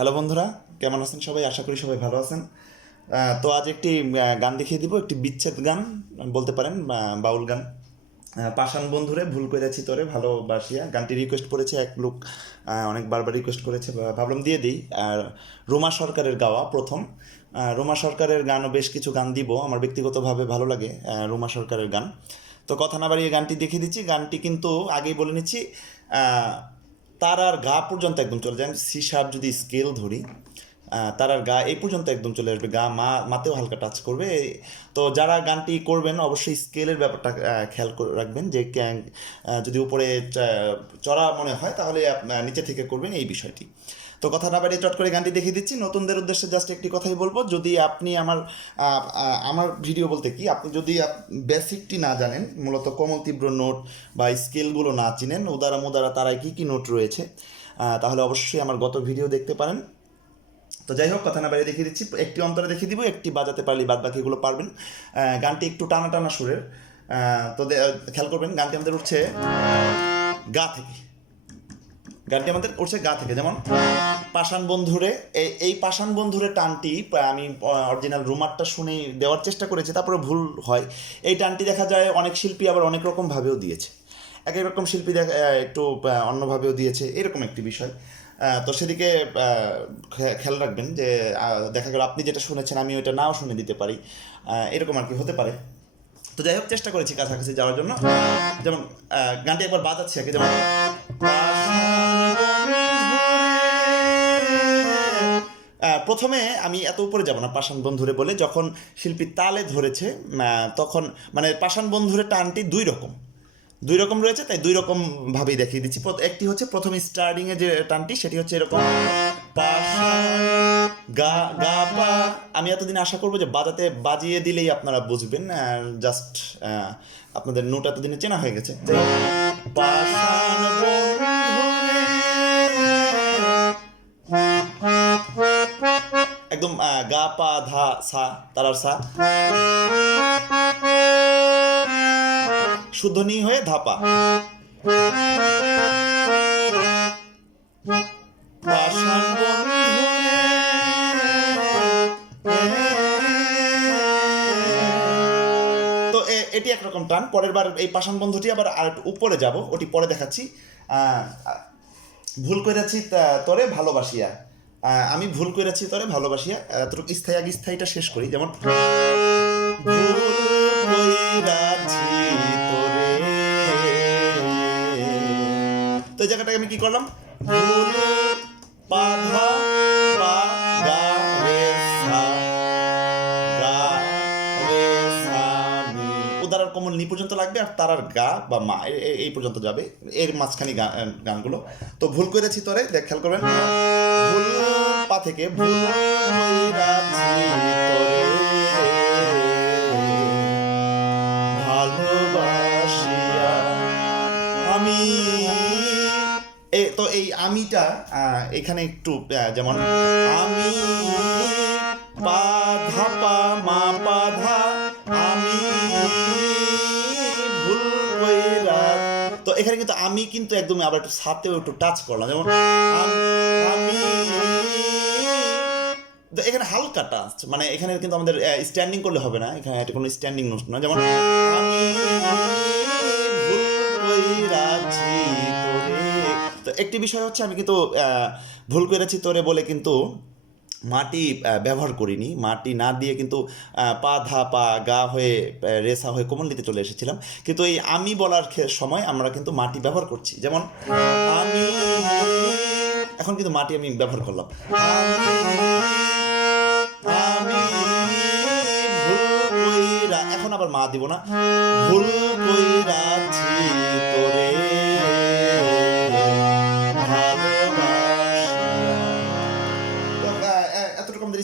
Hello বন্ধুরা, কেমন আছেন সবাই? আশা করি সবাই ভালো আছেন। তো আজ একটি গান দেখিয়ে দিব, একটি বিচ্ছেদ গান বলতে পারেন, বাউল গান। পাষাণ বন্ধুরে ভুল করেছি তোরে ভালোবাসিয়া, গানটি রিকোয়েস্ট করেছে এক লোক, অনেক বারবার রিকোয়েস্ট করেছে, ভাবলাম দিয়ে দিই। আর রোমা সরকারের গাওয়া প্রথম। রোমা সরকারের গানও বেশ কিছু গান দিব, আমার ব্যক্তিগতভাবে ভালো লাগে রোমা সরকারের গান। তো কথা না বাড়িয়ে গানটি দেখিয়ে দিচ্ছি। গানটি কিন্তু আগেই বলে নিচ্ছি, তার আর গা পর্যন্ত একদম চলে যায়। সি শার্প যদি স্কেল ধরি, তার আর গা এই পর্যন্ত একদম চলে আসবে, গা মাতেও হালকা টাচ করবে। তো যারা গানটি করবেন অবশ্যই স্কেলের ব্যাপারটা খেয়াল করে রাখবেন, যে যদি উপরে চড়া মনে হয় তাহলে নিচে থেকে করবেন এই বিষয়টি। তো কথা না বাড়িয়ে চট করে গানটি দেখিয়ে দিচ্ছি। নতুনদের উদ্দেশ্যে জাস্ট একটি কথাই বলবো, যদি আপনি আমার ভিডিও বলতে কি, আপনি যদি বেসিকটি না জানেন, মূলত কোমল তীব্র নোট বা স্কেলগুলো না চিনেন, উদারা মুদারা তারায় কী কী নোট রয়েছে, তাহলে অবশ্যই আমার গত ভিডিও দেখতে পারেন। তো যাই হোক, কথা না বাইরে দেখিয়ে দিচ্ছি, একটি অন্তরে দেখিয়ে দিব, একটি বাজাতে পারলে বাদ বাকিগুলো পারবেন। গানটি একটু টানা টানা সুরের। তো খেয়াল করবেন, গানটি আমাদের উঠছে গা থেকে। গানটি আমাদের উঠছে গা থেকে, যেমন পাষাণ বন্ধুরে। এই পাষাণ বন্ধুরে টানটি আমি অরিজিনাল রুমারটা শুনে দেওয়ার চেষ্টা করেছি, তারপরে ভুল হয়। এই টানটি দেখা যায় অনেক শিল্পী আবার অনেক রকমভাবেও দিয়েছে, এক এক রকম শিল্পী একটু অন্যভাবেও দিয়েছে, এরকম একটি বিষয়। তো সেদিকে খেয়াল রাখবেন, যে দেখা গেল আপনি যেটা শুনেছেন আমি ওইটা নাও শুনে দিতে পারি, এরকম আর কি হতে পারে। তো যাই হোক, চেষ্টা করেছি কাছাকাছি যাওয়ার জন্য। যেমন গানটি একবার বাজাচ্ছি আগে, যেমন প্রথমে আমি এত উপরে যাব না পাষাণ বন্ধুরে বলে, যখন শিল্পী তালে ধরেছে তখন মানে পাষাণ বন্ধুরে টানটি দুই রকম রয়েছে, তাই দুই রকম ভাবেই দেখিয়ে দিচ্ছি। একটি হচ্ছে প্রথম স্টার্টিংয়ে যে টানটি, সেটি হচ্ছে এরকম গা গা পা। আমি এতদিন আশা করবো যে বাজিয়ে দিলেই আপনারা বুঝবেন, জাস্ট আপনাদের নোট এতদিনে চেনা হয়ে গেছে। একদম গা পা ধা সা, তারার সা, শুদ্ধ নি হয়ে ধাপা। তো এটি একরকম টান। পরের বার এই পাষাণ বন্ধুটি আবার আর একটু উপরে যাব, ওটি পরে দেখাচ্ছি। ভুল করেছি তোরে ভালোবাসিয়া, আমি ভুল করেছি তোরে ভালোবাসিয়া, এতটুকু স্থায়ী আগে স্থায়ীটা শেষ করি, যেমন ভুল কইরাছি তোরে। তো এই জায়গাটাকে আমি কি করলাম, ভুল পা ধা পা গা রে সা, গা রে সা নি, উদারার কোমল নি পর্যন্ত লাগবে, আর তারার গা বা মা এই পর্যন্ত যাবে, এর মাঝখানে গানগুলো। তো ভুল করেছি তোরে, খেয়াল করবেন, ভুল পা থেকে ভুল কইরাছি তোরে ভালোবাসিয়া আমি। তো এই আমিটা এখানে একটু যেমন আমি পা ধা পা মা পা ধা, আমি ভুল কইরা। তো এখানে কিন্তু আমি কিন্তু একদম আবার একটু সাথেও একটু টাচ করলাম, যেমন আমি। এখানে হালকা টাচ, মানে এখানে কিন্তু আমাদের স্ট্যান্ডিং করলে হবে না, এখানে এটা কোনো স্ট্যান্ডিং নোট না। যেমন আমি ভুল কইরাছি তোরে। তো একটি বিষয় হচ্ছে, আমি কিন্তু ভুল করেছি তোরে বলে কিন্তু মাটি ব্যবহার করিনি, মাটি না দিয়ে কিন্তু পা ধা পা গা হয়ে রেসা হয়ে কোমলনিতে চলে এসেছিলাম। কিন্তু এই আমি বলার সময় আমরা কিন্তু মাটি ব্যবহার করছি, যেমন আমি, এখন কিন্তু মাটি আমি ব্যবহার করলাম, আমি ভুল কইরা, এখন আবার মা দিব না, ভুল কইরাছি তোরে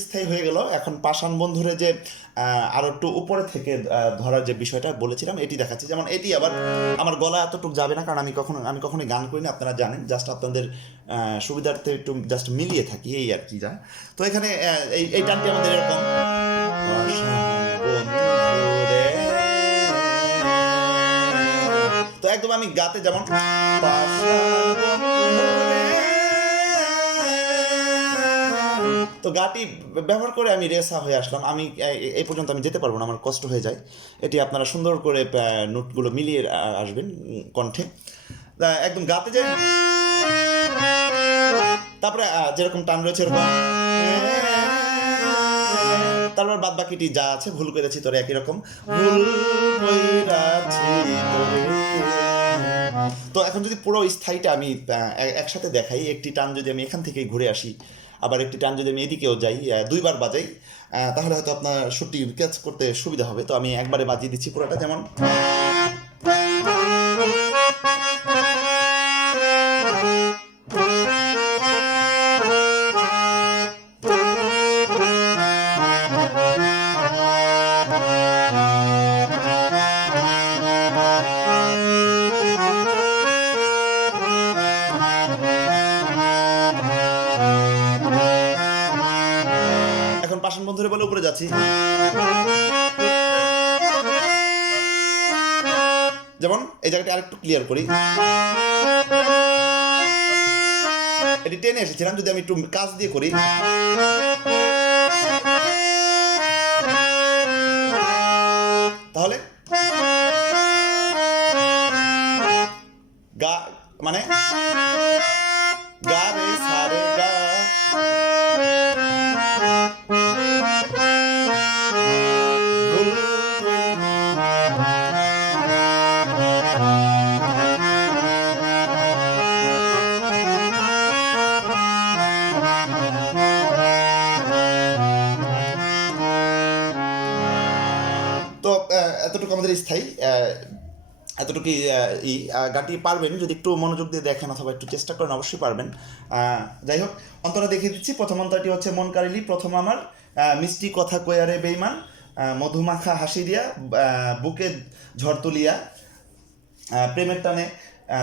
স্থায়ী হয়ে গেল। এখন পাষাণ বন্ধুরে যে আরো একটু উপরে থেকে ধরার যে বিষয়টা বলেছিলাম, এটি দেখাচ্ছি। যেমন এটি আবার আমার গলা এতটুকু যাবে না, কারণ আমি কখনোই গান করি না, আপনারা জানেন, জাস্ট আপনাদের সুবিধার্থে একটু জাস্ট মিলিয়ে থাকি, এই আর কি যা। তো এখানে এই টানটি আমাদের এরকম, তো একদম আমি গাতে যেমন পাষাণ বন্ধুরে তো গাটি ব্যবহার করে আমি রেসা হয়ে আসলাম। আমি এই পর্যন্ত আমি যেতে পারবো না, আমার কষ্ট হয়ে যায়। এটি আপনারা সুন্দর করে নোটগুলো মিলিয়ে আসবেন কণ্ঠে। একদম গাতে যায়, তারপরে যেরকম টান রয়েছে এরকম, তারপর বাদ বাকিটি যা আছে ভুল করেছি তোরে একই রকম, ভুল কইরাছি তোরে। তো এখন যদি পুরো স্থায়ীটা আমি একসাথে দেখাই, একটি টান যদি আমি এখান থেকে ঘুরে আসি, আবার একটি টান যদি আমি এদিকেও যাই, দুইবার বাজাই, তাহলে হয়তো আপনার সুরটি ক্যাচ করতে সুবিধা হবে। তো আমি একবারে বাজিয়ে দিচ্ছি পুরোটা, যেমন এখন পাষাণ বন্ধুরে বলে উপরে যাচ্ছি, যেমন এই জায়গাটা আরেকটু ক্লিয়ার করি। এটি টেনে এসেছিলাম, যদি আমি একটু কাজ দিয়ে করি, তাহলে গা মানে গা রে সা রে গা, তো এতটুকু আমাদের স্থায়ী, এতটুকু গানটি পারবেন যদি একটু মনোযোগ দিয়ে দেখেন অথবা একটু চেষ্টা করেন, অবশ্যই পারবেন। যাই হোক, অন্তরা দেখিয়ে দিচ্ছি। প্রথম অন্তরটি হচ্ছে মন কারিলি প্রথম আমার, মিষ্টি কথা কয়ারে বেইমান, মধুমাখা হাসি দিয়া, বুকে ঝড় তুলিয়া, প্রেমের টানে,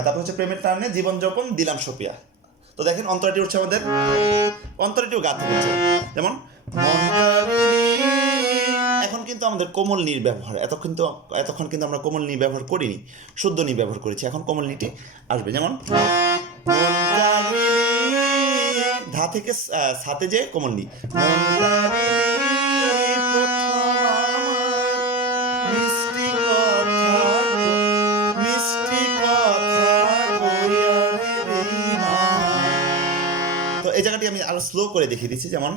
তারপর হচ্ছে প্রেমের টানে জীবন যাপন দিলাম সপিয়া। তো দেখেন অন্তরাটি হচ্ছে আমাদের, অন্তরাটিও গাতে হচ্ছে, যেমন এখন কিন্তু আমাদের কোমল নীর ব্যবহার, এতক্ষণ কিন্তু আমরা কোমল নী ব্যবহার করিনি, শুদ্ধ নী ব্যবহার করেছি। এখন কোমল নীটি আসবে, যেমন ধা থেকে সাথে যে কোমল নী, তো এই জায়গাটি আমি আরো স্লো করে দেখিয়ে দিচ্ছি, যেমন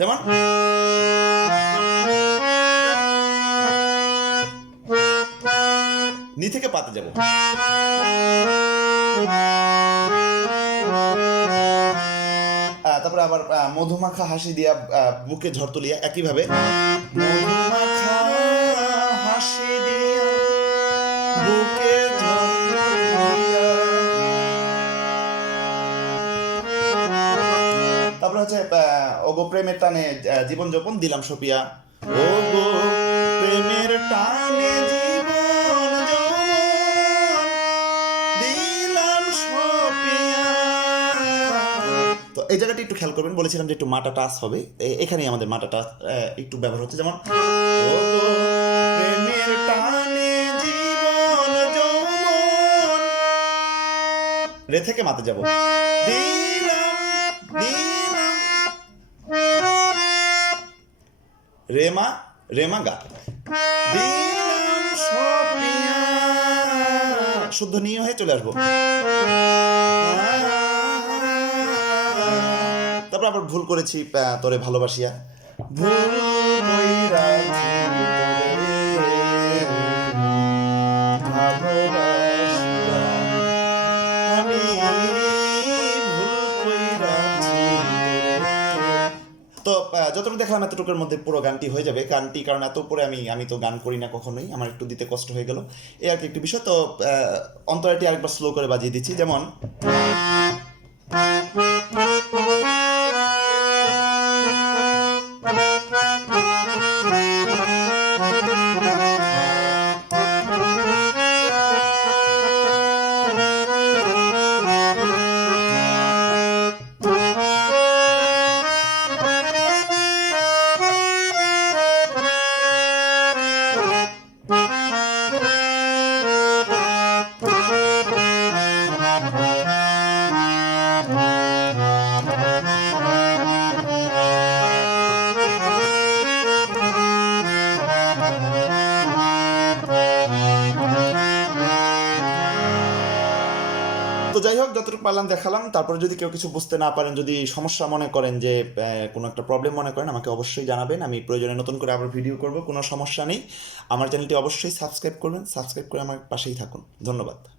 যেমন নি থেকে পাতে যাব, তারপরে আবার মধুমাখা হাসি দিয়া, বুকে ঝড় তুলিয়া, একইভাবে মধুমাখা হাসি দিয়া বুকে ঝড় তুলিয়া। তারপরে হচ্ছে ওগো প্রেমের টানে জীবন যাপন দিলাম সপিয়া, ওগো প্রেমের টানে জীবন দিলাম সপিয়া। তো এই জায়গাটি একটু খেয়াল করবেন, বলেছিলাম যে একটু মাটা টাচ হবে, এখানেই আমাদের মাটা টাচ একটু ব্যবহার হচ্ছে, যেমন ওগো প্রেমের টানে জীবন যৌবন, রে থেকে মাতে যাব, রেমা রেমা গা, দিলাম সপিয়া, শুদ্ধ নিয়ে হয়ে চলে আসবো। তারপর আবার ভুল করেছি, তোরে ভালোবাসিয়া, ভুল কইরাছি তোরে ভালোবাসিয়া, আমি ভুল কইরাছি তোরে। তো যতটুকু দেখলাম এতটুকুর মধ্যে পুরো গানটি হয়ে যাবে। গানটি কারণ এত উপরে আমি তো গান করি না কখনোই, আমার একটু দিতে কষ্ট হয়ে গেল, এই আর কি একটি বিষয়। তো অন্তরাটি আরেকবার স্লো করে বাজিয়ে দিচ্ছি, যেমন তো যাই হোক, যতটুকু পারলাম দেখালাম। তারপরে যদি কেউ কিছু বুঝতে না পারেন, যদি সমস্যা মনে করেন, যে কোনো একটা প্রবলেম মনে করেন, আমাকে অবশ্যই জানাবেন। আমি প্রয়োজনে নতুন করে আবার ভিডিও করব, কোনো সমস্যা নেই। আমার চ্যানেলটি অবশ্যই সাবস্ক্রাইব করবেন, সাবস্ক্রাইব করে আমার পাশেই থাকুন। ধন্যবাদ।